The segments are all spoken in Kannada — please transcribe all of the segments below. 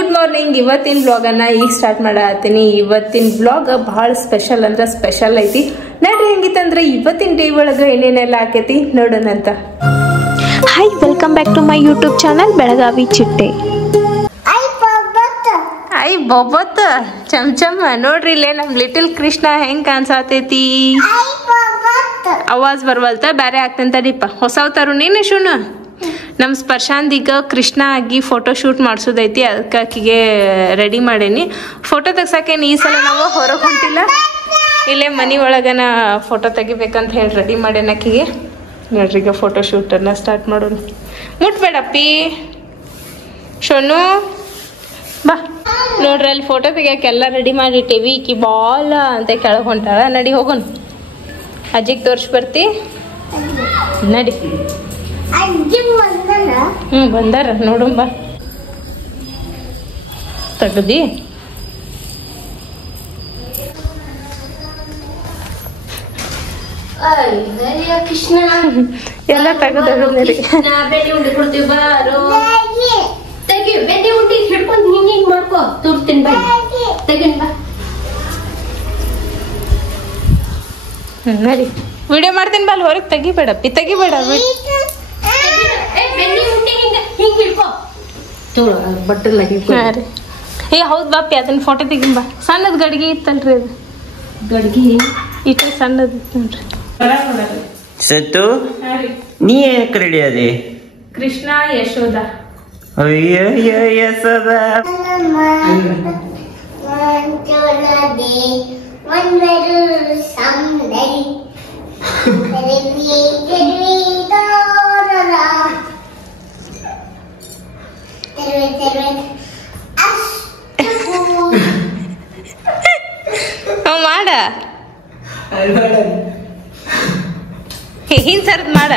Good morning. ಇವತ್ತಿನ ಬ್ಲಾಗನ್ನು ಈಗ ಸ್ಟಾರ್ಟ್ ಮಾಡತ್ತೀನಿ. ಇವತ್ತಿನ ಬ್ಲಾಗ್ ಭಾಳ ಸ್ಪೆಷಲ್ ಅಂದ್ರೆ ಸ್ಪೆಷಲ್ ಐತಿ. ನೋಡ್ರಿ ಹೆಂಗಿತ್ತಂದ್ರೆ ಇವತ್ತಿನ ಡೇ ಒಳಗೆ ಏನೇನೆಲ್ಲ ಆಕೈತಿ ನೋಡೋಣಂತ. Hi, welcome back to my YouTube channel Belagavi Chitte. I ಬೊಬ್ಬತ್ತ ಚಮ್ ಚಮ್ ನೋಡ್ರಿ ಇಲ್ಲೇ ನಮ್ ಲಿಟಲ್ ಕೃಷ್ಣ ಹೆಂಗ್ ಕಾಣಿಸತೈತಿ. ಆವಾಜ್ ಬರ್ವಲ್ತ, ಬ್ಯಾರೆ ಆಗ್ತಂತ ದೀಪ ಹೊಸವ್ ತರು ನೀನು ಶುನು. ನಮ್ಮ ಸ್ಪರ್ಶಾಂತ್ ಈಗ ಕೃಷ್ಣ ಆಗಿ ಫೋಟೋ ಶೂಟ್ ಮಾಡಿಸೋದೈತಿ. ಅದಕ್ಕೆ ಆಕಿಗೆ ರೆಡಿ ಮಾಡೇನಿ. ಫೋಟೋ ತೆಗ್ಸಕ್ಕೇನು ಈ ಸಲ ನಾವು ಹೊರಗೆ ಹೊಂಟಿಲ್ಲ, ಇಲ್ಲೇ ಮನೆ ಒಳಗನ ಫೋಟೋ ತೆಗಿಬೇಕಂತ ಹೇಳಿ ರೆಡಿ ಮಾಡೇನಿ ಆಕಿಗೆ. ನೋಡ್ರಿ ಈಗ ಫೋಟೋ ಶೂಟನ್ನು ಸ್ಟಾರ್ಟ್ ಮಾಡೋಣ. ಮುಟ್ಬೇಡಪ್ಪಿ ಶೋನು ಬಾ. ನೋಡ್ರಿ ಅಲ್ಲಿ ಫೋಟೋ ತೆಗಿಯೋಕ್ಕೆಲ್ಲ ರೆಡಿ ಮಾಡಿಟ್ಟೇವಿ. ಈಕಿ ಬಾಲ್ ಅಂತ ಕೆಳಗೆ ಹೊಂಟಾಳ. ನಡಿ ಹೋಗೋಣ, ಅಜ್ಜಿಗೆ ತೋರಿಸಿ ಬರ್ತಿ ನಡಿ. ಬಂದಾರ ನೋಡು ಬಾ. ತಗದಿ ಕೃಷ್ಣ ಎಲ್ಲ ತೆಗದ್ರಿ. ಬೆಣ್ಣೆ ಉಂಡೆ ಕೊಡ್ತೀವಿ ಬಾರೋ. ತೆಗಿ ಬೆಣ್ಣೆ ಉಂಡೆ ಹಿಡ್ಕೊಂಡು ಹಿಂಗ್ ಹಿಂಗ್ ಮಾಡ್ಕೋ. ತೋರಿಸ್ತೀನಿ ಬಾ, ತೆಗಿನ್ ಬಾ. ನಡಿ ವಿಡಿಯೋ ಮಾಡ್ತೀನಿ ಬಾ. ಅಲ್ಲಿ ಹೊರಗೆ ತೆಗಿಬೇಡಪ್ಪಿ, ತೆಗಿಬೇಡ. ಬೆಣ್ಣೆ ಉಂಡೆ ಹಿಂಗ ಹಿಂಗ್ ಹಿಡ್ಕೋ. ಬಟ್ಟಲ್ ರೀ ಏ ಹೌದು ಬಾಪಿ, ಅದನ್ನ ಫೋಟೋ ತೆಗಿನ್ ಬಾ. ಸಣ್ಣದ ಗಡಿಗೆ ಇತ್ತಲ್ರಿ, ಅದು ಗಡ್ಗಿ ಇಟ್ಟು ಸಣ್ಣದ ಇತ್ತು ನೋಡ್ರಿ. ಸತ್ತು ನೀ ಏನಕ್ಕೆ ರೆಡಿ ಅದಿ? ಕೃಷ್ಣ ಯಶೋಧ. ಅಯ್ಯ ಯಶೋದ ಮಾಡ ಹಿಂದ್ ಸರ್ದ್ ಮಾಡ.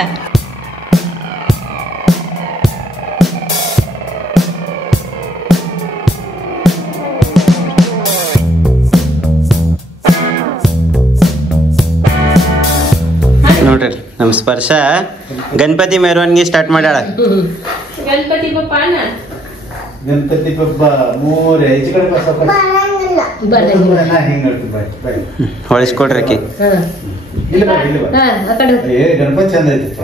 ನೋಡ್ರಿ ನಮ್ಮ ಸ್ಪರ್ಶ ಗಣಪತಿ ಮೆರವಣಿಗೆ ಸ್ಟಾರ್ಟ್ ಮಾಡ್ಯಾಳ. ಗಣಪತಿ ಬಪ್ಪ ಗಣಪತಿ ಬಪ್ಪ ಮೂರೇ ಹೆಚ್ಚು ಕಡೆ ಹೊಳಿಸ್ಕೊಡ್ರಿ ಆಕಿ. ಗಣಪತಿ ಚಂದ ಐತಪ್ಪ.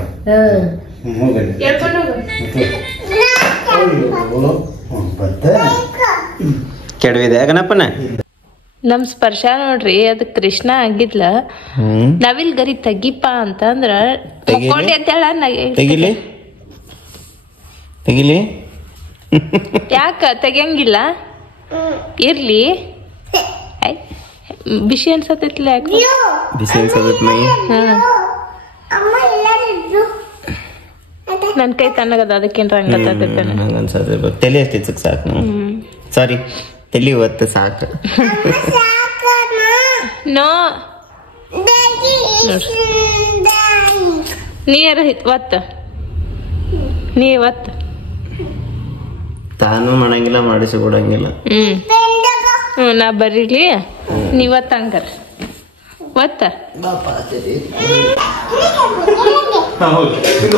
ಕೆಡವಿದೆ ಗಣಪನ. ನಮ್ ಸ್ಪರ್ಶ ನೋಡ್ರಿ, ಅದ್ ಕೃಷ್ಣ ಆಗಿದ್ಲ. ನವಿಲ್ ಗರಿ ತೆಗಿಪ್ಪ ಅಂತಂದ್ರ ತಕೊಂಡೆ ಅಂತ ಹೇಳ. ತೆಗಿಲಿ ತೆಗಿಲಿ. ಯಾಕ ತೆಗಿಯಂಗಿಲ್ಲ? ಇರ್ಲಿ. ಬಿಸಿ ಅನ್ಸತೈತ್ಲ ಯಾಕ? ಬಿಸಿ ಅನ್ಸತೈತ್ ಮೈ. ನನ್ ಕೈ ತಣ್ಣಗದ, ಅದಕ್ಕೇನ್ರ ಹಂಗನ್ಸತ್ತೆ. ತಲೆ ಅಷ್ಟಿತ್ತು ಸಾಕು. ಸಾರಿ, ತಲೆ ಒತ್ತು ಸಾಕು. ನೋ ನೀರ ಒತ್ತ, ನೀ ಒತ್ತ. ತಾನು ಮಾಡಂಗಿಲ್ಲ, ಮಾಡಿಸಿ ಕೊಡಂಗಿಲ್ಲ. ನಾ ಬರೀಲಿ, ನೀವತ್ತ ಹಂಗಾರ ಒತ್ತ.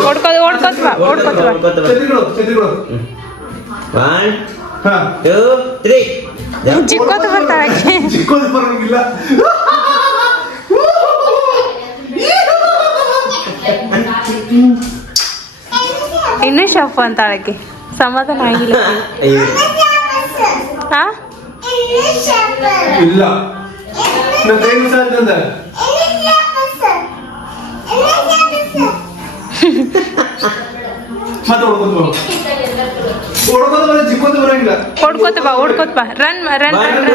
ಓಡ್ಕೋತ ಓಡ್ಕೋತ ಬಾ, ಓಡ್ಕೋತ ಬಾ. 1 2 3 ಜಿಕ್ಕೋತ ಬರ್ತಾಳೆ. ಇನ್ನೂ ಶಫ್ ಅಂತಾಳಕ್ಕೆ. ಸಮಾಧಾನ ಆಗಿಲ್ಲ. ಹಾ ಇಲ್ಲ ಓಡ್ಕೋತ ಬಾ, ಓಡ್ಕೋತ ಬಾ. Run run run.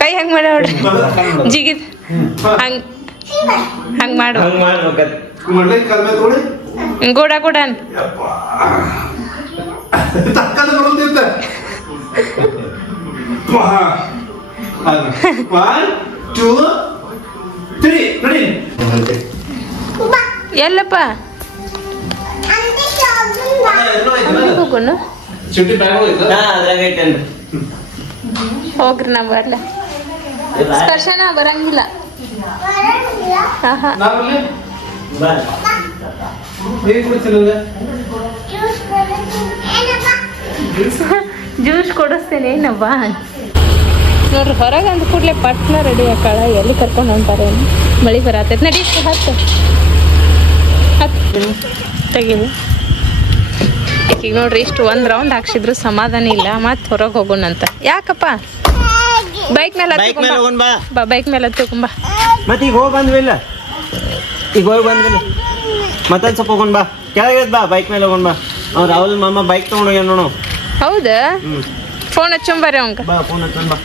ಕೈ ಹಂಗ್ ಮಾಡ ಜಿಗಿದ್ ಹಂಗ್ ಹಂಗ್ ಮಾಡು. ಗೋಡ ಗೋಡ 1 2 3 ನೋಡಿ ಎಲ್ಲಪ್ಪ ಹೋಗೋಣ ಚುಟ್ಟಿ ಬ್ಯಾಗ್ ಹೋಯ್ತು ಅದ್ರಾಗ ಐತೇನ್ರಿ ಹೋಗ್ರಿ ನಾ ಬರ್ಲೆ ಸ್ಪರ್ಶನ ಬರಂಗಿಲ್ಲ ಆಹಾ. ನಾವಲ್ಲಿ ಬಾ ಹೇಗೆ ಕುಡಿತಿಲ್ಲ ಜ್ಯೂಸ್ ಕೊಡಿಸ್ತೇನೆ ಏನವ್ವ ನೋಡ್ರಿ ಹೊರಗೆ ಅಂದ ಕೂಡಲೇ ಪಟ್ನ ರೆಡಿ ಆಕಾಳ ಎಲ್ಲಿ ಕರ್ಕೊಂಡು ಹೊಂಟಾರೆ ಮಳಿ ಬರತೈತಿ ನಡಿ ಹತ್ತು ತೆಗೀನಿ ಈಗ ನೋಡ್ರಿ ಇಷ್ಟು ಒಂದ್ ರೌಂಡ್ ಹಾಕ್ಸಿದ್ರು ಸಮಾಧಾನ ಇಲ್ಲ ಮತ್ತೆ ಹೊರಗೆ ಹೋಗೋಣಂತ ಯಾಕಪ್ಪ ಬೈಕ್ ಮೇಲೆ ಬೈಕ್ ಮೇಲೆ ಹೋಗೋಣ ಬಾ ಬಾ ಬೈಕ್ ಮೇಲೆ ಹತ್ಕೊಂಬ ಮತ್ತೆ ಈಗ ಹೋಗಿ ಬಂದ್ವಿಲ್ಲ ಈಗ ಹೋಗಿ ಬಂದ್ವಿಲ್ಲ ಮತ್ತೊಂದು ಸ್ವಲ್ಪ ಹೋಗೋಣ ಬಾ ಕೆಳಗೆ ಬಾ ಬೈಕ್ ಮೇಲೆ ಹೋಗೋಣ ಬಾ ಅವ್ರು ರಾಹುಲ್ ಮಾಮ ಬೈಕ್ ತಗೊಂಡು ಹೋಗ್ಯಾನ ನೋಡು ಹೌದಾ ಫೋನ್ ಹಚ್ಚಂಬರ್ರಿ ಅವಂಗ ಬಾ ಫೋನ್ ಹಚ್ಚೋಣ ಬಾ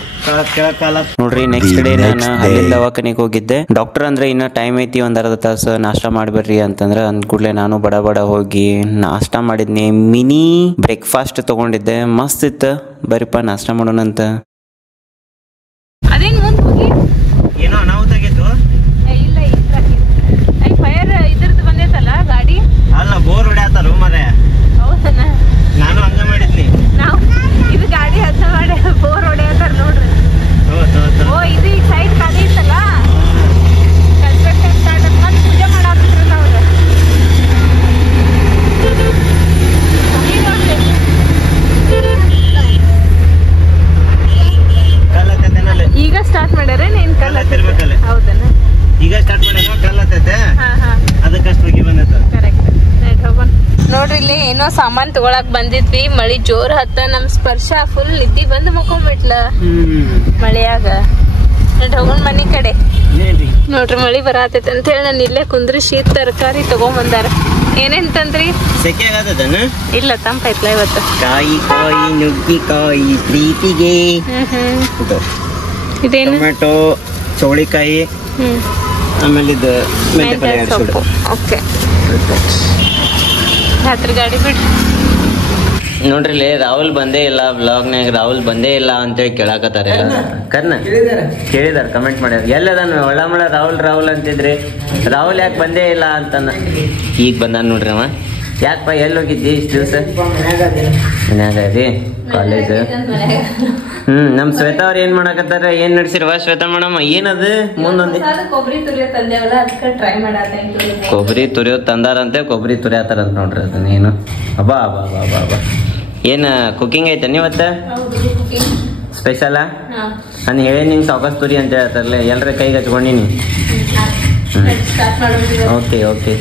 ನೋಡ್ರಿ ನೆಕ್ಸ್ಟ್ ಡೇ ನಾನು ಹಲ್ಲಿನ ದವಾಖಾನೆಗೆ ಹೋಗಿದ್ದೆ ಡಾಕ್ಟರ್ ಅಂದ್ರೆ ಇನ್ನ ಟೈಮ್ ಐತಿ ಒಂದ್ ಅರ್ಧ ತಾಸು ನಾಷ್ಟ ಮಾಡ್ಬರ್ರಿ ಅಂತಂದ್ರೆ ಅಂದ ಕೂಡಲೇ ನಾನು ಬಡ ಬಡ ಹೋಗಿ ನಾಷ್ಟ ಮಾಡಿದ್ನಿ ಮಿನಿ ಬ್ರೇಕ್ಫಾಸ್ಟ್ ತಗೊಂಡಿದ್ದೆ ಮಸ್ತ್ ಇತ್ತು ಬರೀಪ್ಪ ನಾಷ್ಟ ಮಾಡೋಣಂತ ಅದೇನ್ ಮುಂದೆ ಹೋಗಿ ಏನೋ ಅನಾಹುತ ಆಗಿತ್ತು ಇಲ್ಲ ಫೈರ್ ಇದ್ರದ್ದು ಬಂದೈತಲ್ಲ ಗಾಡಿ ಅಲ್ಲ ಬೋರ್ ಹೊಡ್ಯಾತಾರ ಮರೆ ಹೌದನ ನಾನು ಹಂಗ ಮಾಡಿದ್ನಿ ನಾವು ಇದು ಗಾಡಿ ಹತ್ತ ಮಾಡಿ ಬೋರ್ ಹೊಡೆಯತ್ತಾರ ನೋಡ್ರಿ ಓ ಇದು ಈ ಸೈಡ್ ಖಾಲಿ ಇತ್ತಲ್ಲ ಕನ್ಸ್ಟ್ರಕ್ಷನ್ ಸ್ಟಾರ್ಟ್ ಅಂತ ಮತ್ತೆ ಪೂಜೆ ಮಾಡಾಕ್ತಿರಲ್ಲ ಅವ್ರು ಈಗ ಸ್ಟಾರ್ಟ್ ಮಾಡ್ಯಾರ ನೀನ್ ಕಲ್ಲತ್ತಿರ್ಬೇಕಲ್ಲ ಹೌದನ ಈಗ ಸ್ಟಾರ್ಟ್ ಮಾಡ್ಯಾರ ಕಲ್ಲತ್ತೈತೆ ಹಾ ಹಾ ಅದಕ್ಕಷ್ಟು ಹೋಗಿ ಬಂದೈತೆ ಕರೆಕ್ಟ್ ಹೋಗೋಣ ನೋಡ್ರಿ ಇಲ್ಲಿ ಏನೋ ಸಾಮಾನ್ ತಗೊಳಕ್ ಬಂದಿದ್ವಿ ಮಳಿ ಜೋರ್ ಹತ್ತ ನಮ್ ಸ್ಪರ್ಶ ಫುಲ್ ನಿದ್ದಿ ಬಂದ್ ಮಕ್ಕೊಂಡ್ಬಿಟ್ಲ ಮಳೆಯಾಗ ನೋಡ್ರಿ ಹೋಗೋಣ ಮನಿ ಕಡೆ ನೋಡ್ರಿ ಮಳಿ ಬರತೈತಿ ಅಂತ ಹೇಳಿ ನಾನು ಇಲ್ಲೇ ಕುಂದ್ರಿ ಶೀತ ತರಕಾರಿ ತಗೊಂಬಂದಾರ ಏನೇನ್ ತಂದ್ರಿ ಸೆಕೆ ಆಗತ್ತದನ ಇಲ್ಲ ತಂಪೈತ್ಲ ಇವತ್ತು ಕಾಯಿ ಕಾಯಿ ನುಗ್ಗಿಕಾಯಿ ಪ್ರೀತಿಗೆ ಇದೇನು ಟೊಮೆಟೊ ಚೌಳಿಕಾಯಿ ಆಮೇಲೆ ಇದು ಮೆಂತೆ ಸೊಪ್ಪು ಓಕೆ ಹತ್ರ ಗಾಡಿ ಬಿಡ್ರಿ ನೋಡ್ರಿ ರಾಹುಲ್ ಬಂದೇ ಇಲ್ಲ ಬ್ಲಾಗ್ನಾಗ ರಾಹುಲ್ ಬಂದೇ ಇಲ್ಲ ಅಂತೇಳಿ ಕೇಳಾಕತ್ತಾರೆ ಕರ್ನ ಕೇಳಿದಾರ ಕಮೆಂಟ್ ಮಾಡ್ಯಾರ ಎಲ್ಲದಾನ ಒಳ್ಳಮಳ ರಾಹುಲ್ ಅಂತಿದ್ರಿ ರಾಹುಲ್ ಯಾಕೆ ಬಂದೇ ಇಲ್ಲ ಅಂತಂದ ಈಗ ಬಂದಾನ ನೋಡ್ರಿ ಅವ ಯಾಕಪ್ಪ ಎಲ್ಲಿ ಹೋಗಿದ್ದಿ ಇಷ್ಟು ದಿವಸ ಮನ್ಯಾಗ ಅದಿ ಕಾಲೇಜ್ ನಮ್ ಶ್ವೇತಾ ಅವ್ರ ಏನ್ ಮಾಡಾಕತ್ತಾರ ಏನ್ ನಡ್ಸಿರವ ಶ್ವೇತಾ ಮೇಡಮ್ ಏನದು ಮುಂದೊಂದು ಕೊಬ್ಬರಿ ತುರಿಯೋ ತಂದೇವಲ್ಲ ಅದಕ್ಕೆ ಟ್ರೈ ಮಾಡಾತ ಕೊಬ್ಬರಿ ತುರಿಯೋದ್ ತಂದಾರಂತೆ ಕೊಬ್ಬರಿ ತುರಿಯಾತಾರಂತ ನೋಡ್ರಿ ಅದನ್ನ ಏನು ಅಬ್ಬಾ ಅಬ್ಬಾ ಅಬ್ಬಾ ಅಬ್ಬಾ ಏನ್ ಕುಕಿಂಗ್ ಐತೆ ನೀವತ್ತ ಸ್ಪೆಷಲ ನಾನು ಹೇಳಿ ನಿಂಗೆ ಸಾವಕಾಶ ತುರಿ ಅಂತ ಹೇಳ್ತಾರಲ್ಲ ಎಲ್ಲರ ಕೈಗೆ ಹಚ್ಕೊಂಡಿನಿ ಓಕೆ